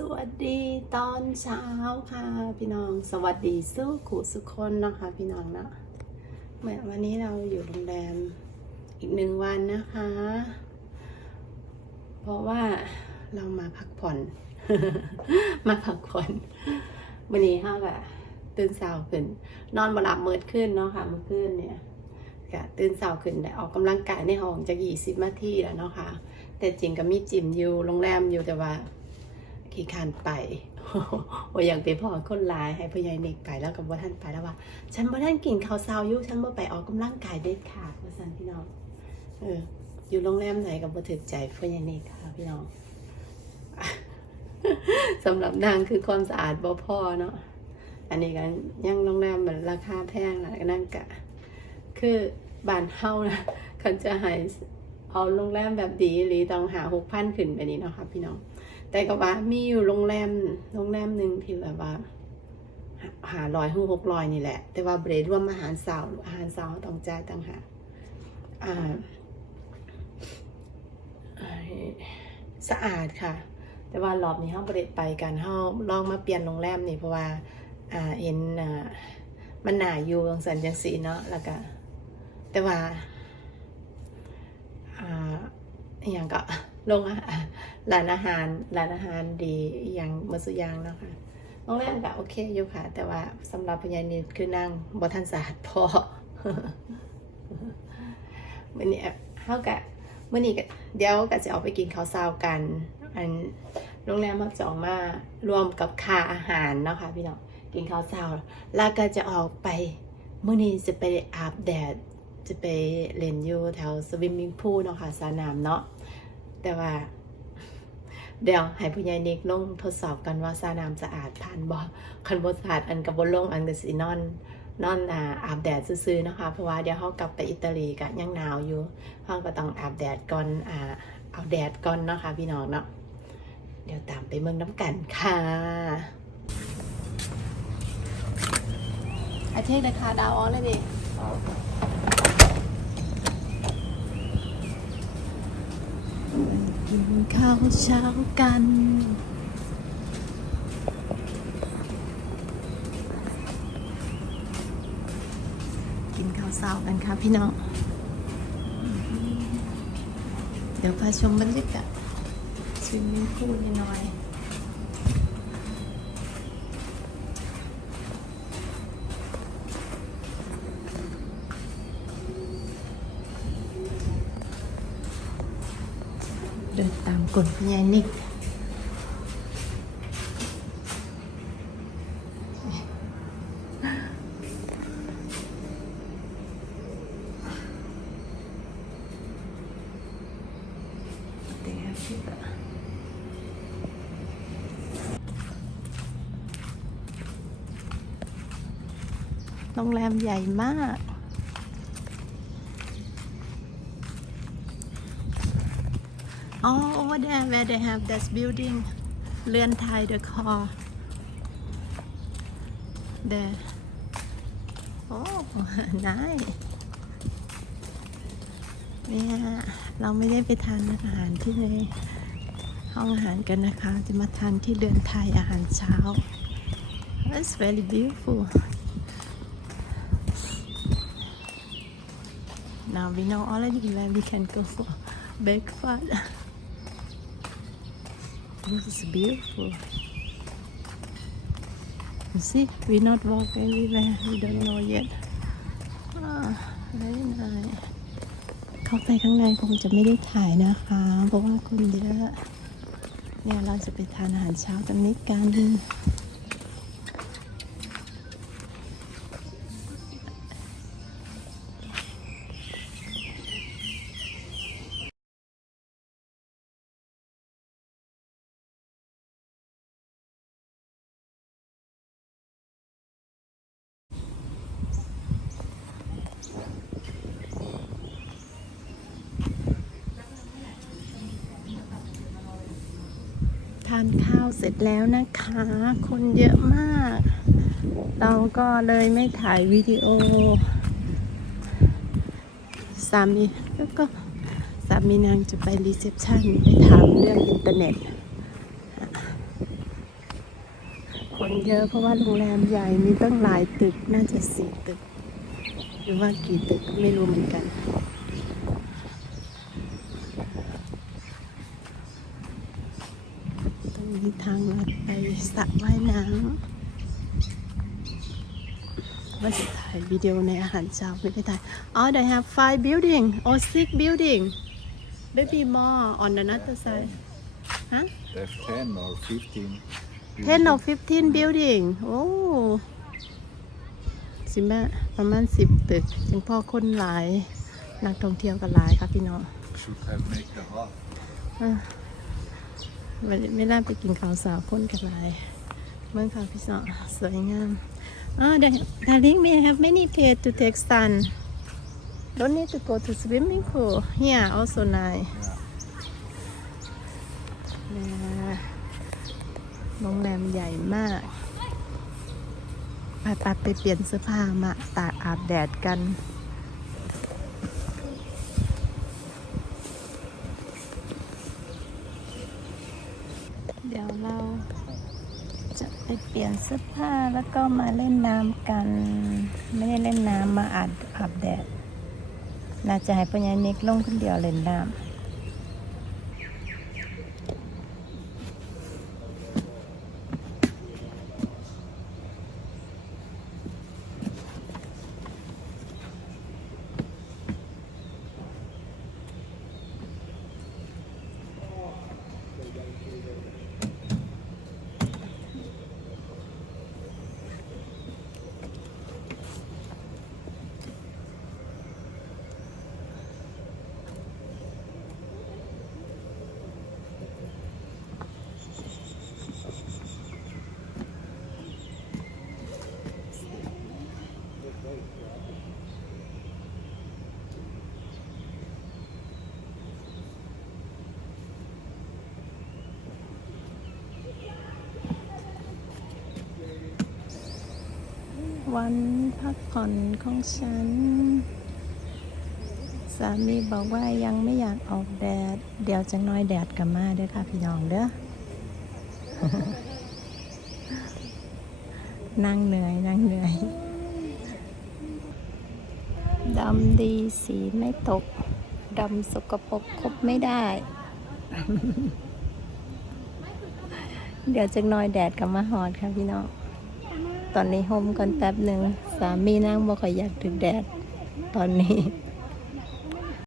สวัสดีตอนเช้าค่ะ พี่น้องสวัสดีสู้ขู่สุคนนะคะ พี่น้องนะเหมื่อวันนี้เราอยู่โรงแรมอีกหนึ่งวันนะคะ เพราะว่าเรามาพักผ่อน มาพักผ่อนวันนี้ห้าแบบตื่นเช้าขึ้น นอนบหลับเมิดขึ้นเนาะค่ะเมื่อคืนเนี่ยก็ตื่นเช้าขึ้นได้ออกกำลังกายในห้องจะยี่สิบนาทีแล้วเนาะค่ะแต่จริงก็มีจิมอยู่โรงแรมอยู่แต่ว่า ขี้คร้านไปว่าอย่างไปพ่อคนหลายให้พ่อใหญ่เด็กไปแล้วกับว่าท่านไปแล้วว่า ฉันบ่ท่านกินข้าวเช้าอยู่ฉันบ่ไปออกกำลังกายเด็ดขาดว่าซั่นพี่น้องเอออยู่โรงแรมไหนกับบ่ถึกใจพ่อใหญ่เด็กค่ะพี่น้องสำหรับนางคือความสะอาดบ่พอเนาะอันนี้ก็ยังโรงแรมเหมือนราคาแพงนะนั่นกะ คือบ้านเฮานะคันจะให้ เอาโรงแรมแบบดีหรือต้องหาหกพันขึ้นไปนี้เนาะค่ะพี่น้อง แต่ก็ว่ามีอยู่โรงแรมโรงแรมหนึ่งที่แบบว่าหาร้อยหกรอยนี่แหละ แต่ว่าเบรดรวมอาหารเสาอาหารเสาต้องจ่ายต่างหากสะอาดค่ะ แต่ว่ารอบนี้เฮาบ่ได้ไปกันเฮาลองมาเปลี่ยนโรงแรมนี่เพราะว่าเห็นมันหนาอยู่จังสันจังสีเนาะแล้วก็แต่ว่า อย่างก็ลงอาหารร้านอาหารร้านอาหารดีอย่างมือสุยางเนาะค่ะโรงแรมก็โอเคอยู่ค่ะ แต่ว่าสำหรับพยานิดคือนั่งบทันสะอาดพอมื่อนี้เฮากะมื่อนี้ก็เดี๋ยวก็จะออกไปกินข้าวเช้ากัน อันโรงแรมเขาจองมารวมกับค่าอาหารเนาะค่ะพี่น้องกินข้าวเช้าแล้วก็จะออกไปมื่อนี้จะไปอาบแดดจะไปเล่นอยู่แถวสวิมมิ่งพูลเนาะค่ะสระน้ำเนาะ แต่ว่า เดี๋ยวให้ผู้ใหญ่นิกลงทดสอบกันว่าสระน้ำสะอาดผ่านบ่คันบ่สะอาดอันกับบนลงอันก็สินอนนอนอ่าอาบแดดซื่อๆนะคะ เพราะว่าเดี๋ยวเขากลับไปอิตาลีก็ยังหนาวอยู่เขาก็ต้องอาบแดดก่อนอ่าเอาแดดก่อนนะคะ พี่น้องเนาะเดี๋ยวตามไปเมืองน้ำกันค่ะ I take the car down already กินข้าวเช้ากัน กินข้าวเช้ากันค่ะพี่น้อง เดี๋ยวพาชมบรรยากาศสวิมมิ่งพูลนิดหน่อย ตามกฎยายนิกโรงแรมใหญ่มาก Oh, over there where they have that building, เรือนไทย the car. There. Oh, nice. เนี่ยเราไม่ได้ไปทานอาหารที่ในห้องอาหารกันนะคะ จะมาทานที่เรือนไทยอาหารเช้า That's very beautiful. Now we know already where we can go for breakfast. This is beautiful. You see, we not walk everywhere. We don't know yet. Ah, very nice. เข้าไปข้างในคงจะไม่ได้ถ่ายนะคะเพราะว่าคนเยอะเนี่ยเราจะไปทานอาหารเช้าตรงนี้กัน ทานข้าวเสร็จแล้วนะคะ คนเยอะมาก เราก็เลยไม่ถ่ายวิดีโอ สามีแล้วก็สามีนางจะไปรีเซพชันไปถามเรื่องอินเทอร์เน็ต คนเยอะเพราะว่าโรงแรมใหญ่มีตั้งหลายตึกน่าจะสี่ตึก หรือว่ากี่ตึกไม่รู้เหมือนกัน ตรงนี้ทางลัดไปสระว่ายน้ำว่าจะถ่ายวิดีโอในอาหารเช้าไม่ได้ถ่ายอ๋อ they have five building or six building maybe more on another side huh They have 10 or 15. 10 or 15 building โอ้สิแม่ประมาณ10ตึกจึงพ่อคนหลาย นักท่องเที่ยวกันหลายครับพี่น้อง Should have make the half. อะไม่ไม่าไปกินข้าวสาวพ่นกันหลยเมืองค่ะพี่น้องสวยงามอ๋อ the darling may have many place to take sun don't need to go to swimming pool here also nice นะโรงแรมใหญ่มากไปไปไปเปลี่ยนเสื้อผ้ามาตากอาบแดดกัน ดี๋ยวเราจะไปเปลี่ยนเสื้อผ้าแล้วก็มาเล่นน้ำกัน ไม่ได้เล่นน้ำมาอาบอาบแดดน่าจะให้ปัญญานิกลงคนเดียวเล่นน้ำ วันพักผ่อนของฉัน สามีบอกว่ายังไม่อยากออกแดด เดี๋ยวจังน้อยแดดกลับมาเด้อค่ะพี่น้องเด้อ นั่งเหนื่อยนั่งเหนื่อยดำดีสีไม่ตก ดำสกปรกคบไม่ได้ เดี๋ยวจังน้อยแดดกลับมาหอดค่ะพี่น้อง ตอนนี้ห่มกันแป๊บหนึ่งสามีนั่งบ่ค่อยอยากถึงแดดตอนนี้